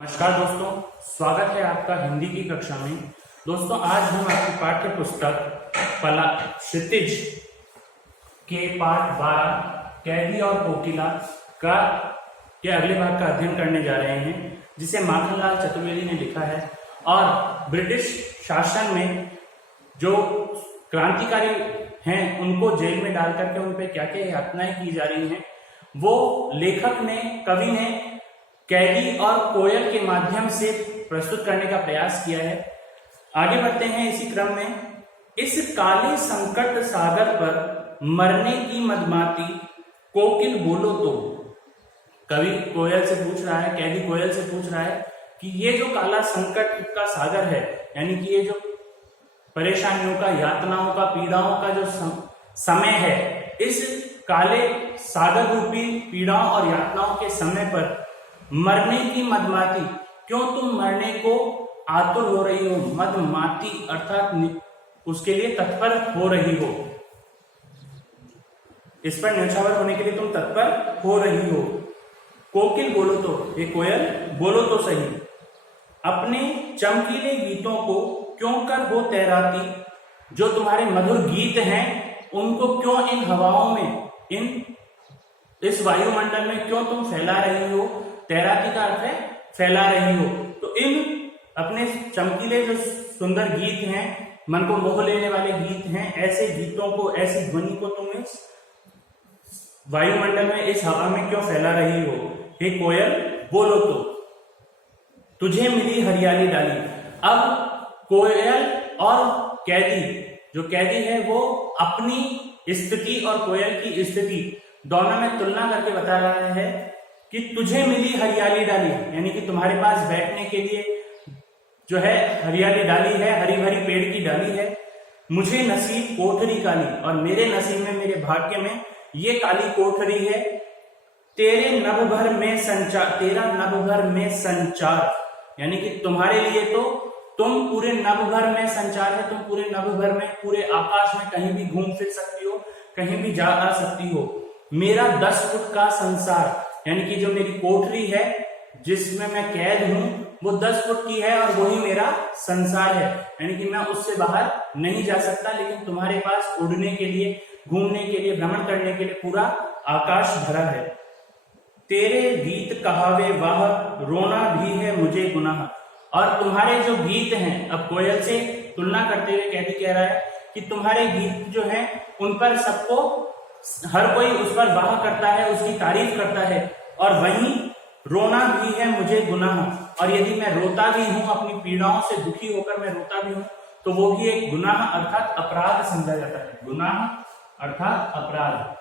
नमस्कार दोस्तों, स्वागत है आपका हिंदी की कक्षा में। दोस्तों, आज हम आपकी पाठ्य पुस्तक कला क्षितिज के पाठ 12 कैदी और कोकिला का के अगले भाग का अध्ययन करने जा रहे हैं, जिसे माखनलाल चतुर्वेदी ने लिखा है। और ब्रिटिश शासन में जो क्रांतिकारी हैं उनको जेल में डाल करके उन पर क्या क्या यातनाएं की जा रही हैं, वो लेखक ने, कवि ने कैदी और कोयल के माध्यम से प्रस्तुत करने का प्रयास किया है। आगे बढ़ते हैं इसी क्रम में। इस काले संकट सागर पर मरने की मदमाती कोकिल बोलो तो। कवि कोयल से पूछ रहा है, कैदी कोयल से पूछ रहा है कि ये जो काला संकट का सागर है, यानी कि ये जो परेशानियों का, यातनाओं का, पीड़ाओं का जो समय है, इस काले सागर रूपी पीड़ाओं और यातनाओं के समय पर मरने की मदमाती, क्यों तुम मरने को आतुर हो रही हो? मदमाती अर्थात उसके लिए तत्पर हो रही हो, इस पर न्यौछावर होने के लिए तुम तत्पर हो रही हो। कोकिल बोलो तो, ये कोयल बोलो तो सही, अपने चमकीले गीतों को क्यों कर हो तैराती, जो तुम्हारे मधुर गीत हैं उनको क्यों इन हवाओं में, इस वायुमंडल में क्यों तुम फैला रही हो? तैराती का अर्थ है फैला रही हो। तो इन अपने चमकीले जो सुंदर गीत हैं, मन को मोह लेने वाले गीत हैं, ऐसे गीतों को, ऐसी ध्वनि को तुम इस वायुमंडल में, इस हवा में क्यों फैला रही हो? हे कोयल बोलो तो, तुझे मिली हरियाली डाली। अब कोयल और कैदी, जो कैदी है वो अपनी स्थिति और कोयल की स्थिति दोनों में तुलना करके बता रहा है कि तुझे मिली हरियाली डाली, यानी कि तुम्हारे पास बैठने के लिए जो है हरियाली डाली है, हरी भरी पेड़ की डाली है। मुझे नसीब कोठरी काली, और मेरे नसीब में, मेरे भाग्य में ये काली कोठरी है। तेरे नभ भर में संचार, तेरा नभ भर में संचार, यानी कि तुम्हारे लिए तो तुम पूरे नभ भर में संचार है, तुम पूरे नभ भर में, पूरे आकाश में कहीं भी घूम फिर सकती हो, कहीं भी जा आ सकती हो। मेरा 10 फुट का संसार, यानी कि जो मेरी कोठरी है जिसमें मैं कैद हूं, वो 10 फुट की है और वही मेरा संसार है, यानी कि मैं उससे बाहर नहीं जा सकता। लेकिन तुम्हारे पास उड़ने के लिए, घूमने के लिए, भ्रमण करने के लिए पूरा आकाश भरा है। तेरे गीत कहावे वाह, रोना भी है मुझे गुनाह। और तुम्हारे जो गीत हैं, अब कोयल से तुलना करते हुए कैदी कह रहा है कि तुम्हारे गीत जो हैं उन पर सबको, हर कोई उस पर वाह करता है, उसकी तारीफ करता है, और वहीं रोना भी है मुझे गुनाह। और यदि मैं रोता भी हूं, अपनी पीड़ाओं से दुखी होकर मैं रोता भी हूं, तो वो भी एक गुनाह अर्थात अपराध समझा जाता है। गुनाह अर्थात अपराध।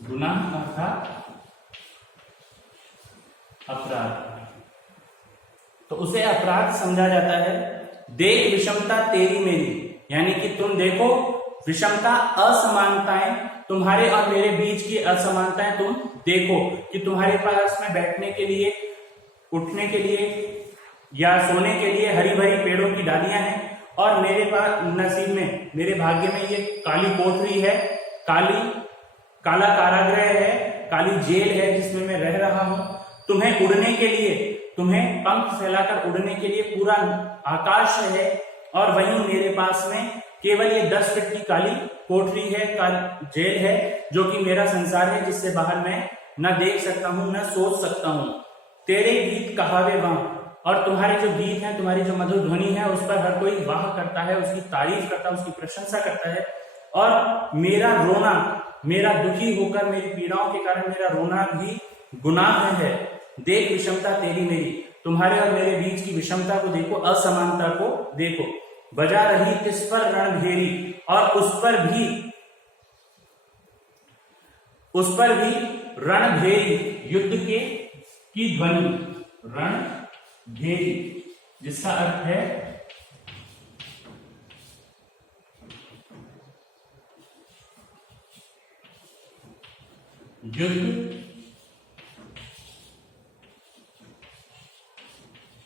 गुनाह अर्थात अपराध, तो उसे अपराध समझा जाता है। देख विषमता तेरी मेरी, यानी कि तुम देखो विषमता, असमानताएं, तुम्हारे और मेरे बीच की असमानताएं तुम देखो, कि तुम्हारे पास में बैठने के लिए, उठने के लिए या सोने के लिए हरी भरी पेड़ों की डालियां हैं, और मेरे पास नसीब में, मेरे भाग्य में ये काली कोठरी है, काला कारागृह है, काली जेल है जिसमें मैं रह रहा हूं। तुम्हें उड़ने के लिए, तुम्हें पंख फैलाकर उड़ने के लिए पूरा आकाश है, और वहीं मेरे पास में केवल ये 10 फीट की काली कोठरी है, जेल है, जो कि मेरा संसार है, जिससे बाहर मैं न देख सकता हूं, न सोच सकता हूं। तेरे गीत कहावे वाह, और तुम्हारे जो गीत हैं, तुम्हारी जो मधुर ध्वनि है, उस पर हर कोई वाह करता है, उसकी तारीफ करता है, उसकी प्रशंसा करता है। और मेरा रोना, मेरा दुखी होकर, मेरी पीड़ाओं के कारण मेरा रोना भी गुनाह है। देख विषमता तेरी मेरी, तुम्हारे और मेरे बीच की विषमता को देखो, असमानता को देखो। बजा रही किस पर रणभेरी, और उस पर भी रणभेरी, युद्ध की ध्वनि, रणभेरी, जिसका अर्थ है युद्ध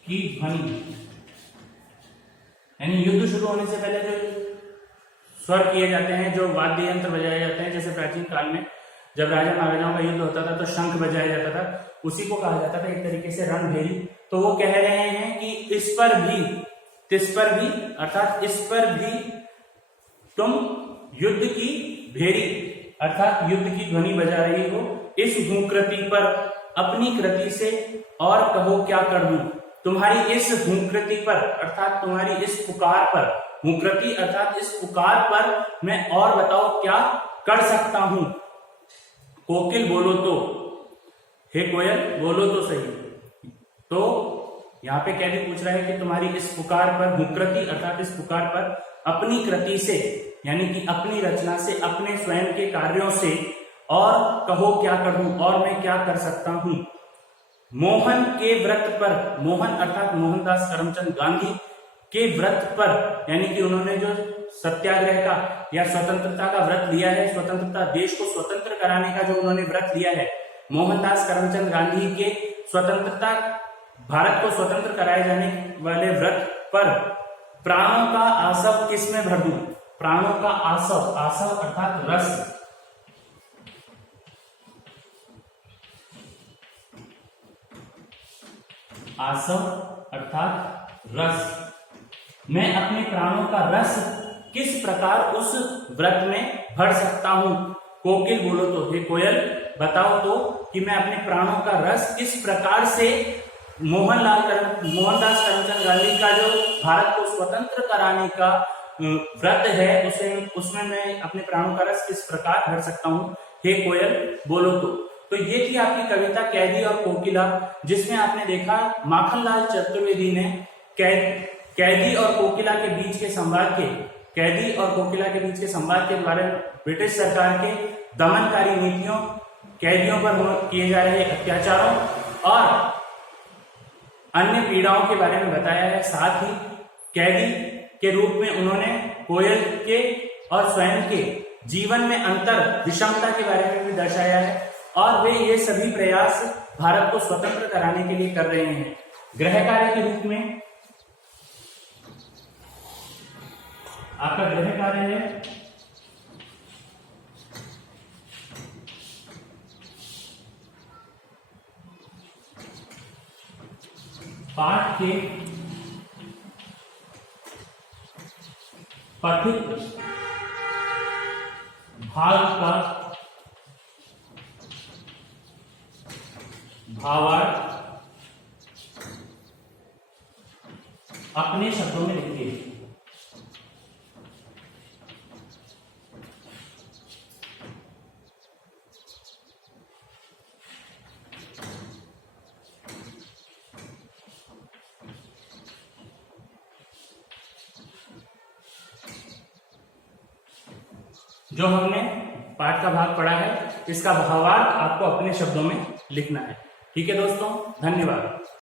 की ध्वनि, यानी युद्ध शुरू होने से पहले जो स्वर किए जाते हैं, जो वाद्य यंत्र बजाए जाते हैं, जैसे प्राचीन काल में जब राजा महाराजाओं का युद्ध होता था तो शंख बजाया जाता था, उसी को कहा जाता था एक तरीके से रणभेरी। तो वो कह रहे हैं कि इस पर भी, तिस पर भी, अर्थात इस पर भी तुम युद्ध की भेरी अर्थात युद्ध की ध्वनि बजा रही हो, इस हुंकृति पर अपनी कृति से और कहो क्या कर दूं। तुम्हारी इस हुंकृति पर अर्थात तुम्हारी इस पुकार पर, हुंकृति अर्थात इस पुकार पर मैं और बताओ क्या कर सकता हूं। कोकिल बोलो तो, हे कोयल बोलो तो सही। तो यहाँ पे कैदी पूछ रहा है कि तुम्हारी इस पुकार पर, हुंकृति अर्थात इस पुकार पर अपनी कृति से यानी कि अपनी रचना से, अपने स्वयं के कार्यों से और कहो क्या कर दूं, और मैं क्या कर सकता हूं। मोहन के व्रत पर, मोहन अर्थात मोहनदास करमचंद गांधी के व्रत पर, यानी कि उन्होंने जो सत्याग्रह का या स्वतंत्रता का व्रत लिया है, स्वतंत्रता, देश को स्वतंत्र कराने का जो उन्होंने व्रत लिया है, मोहनदास करमचंद गांधी के स्वतंत्रता, भारत को स्वतंत्र कराए जाने वाले व्रत पर प्राणों का आसव किसमें भर दूं। प्राणों का आसव, आसव अर्थात रस, आसव अर्थात रस, मैं अपने प्राणों का रस किस प्रकार उस व्रत में भर सकता हूं। कोकिल बोलो तो, हे कोयल बताओ तो कि मैं अपने प्राणों का रस किस प्रकार से मोहनदास करमचंद गांधी का जो भारत को स्वतंत्र कराने का व्रत है, उसमें मैं अपने प्राणों का रस किस प्रकार भर सकता हूं, हे कोयल बोलो तो ये थी आपकी कविता कैदी और कोकिला, जिसमें आपने देखा माखनलाल चतुर्वेदी ने कैदी और कोकिला के बीच के संवाद के, कैदी और कोकिला के बीच के संवाद के बारे में ब्रिटिश सरकार के दमनकारी नीतियों, कैदियों पर किए जा रहे अत्याचारों और अन्य पीड़ाओं के बारे में बताया है। साथ ही कैदी के रूप में उन्होंने कोयल के और स्वयं के जीवन में अंतर, विषमता के बारे में भी दर्शाया है, और वे ये सभी प्रयास भारत को स्वतंत्र कराने के लिए कर रहे हैं। गृह कार्य के रूप में आपका गृह कार्य है पाठ के पठित भाग का भावार्थ अपने शब्दों में लिखिए। जो हमने पाठ का भाग पढ़ा है, इसका भावार्थ आपको अपने शब्दों में लिखना है। ठीक है दोस्तों, धन्यवाद।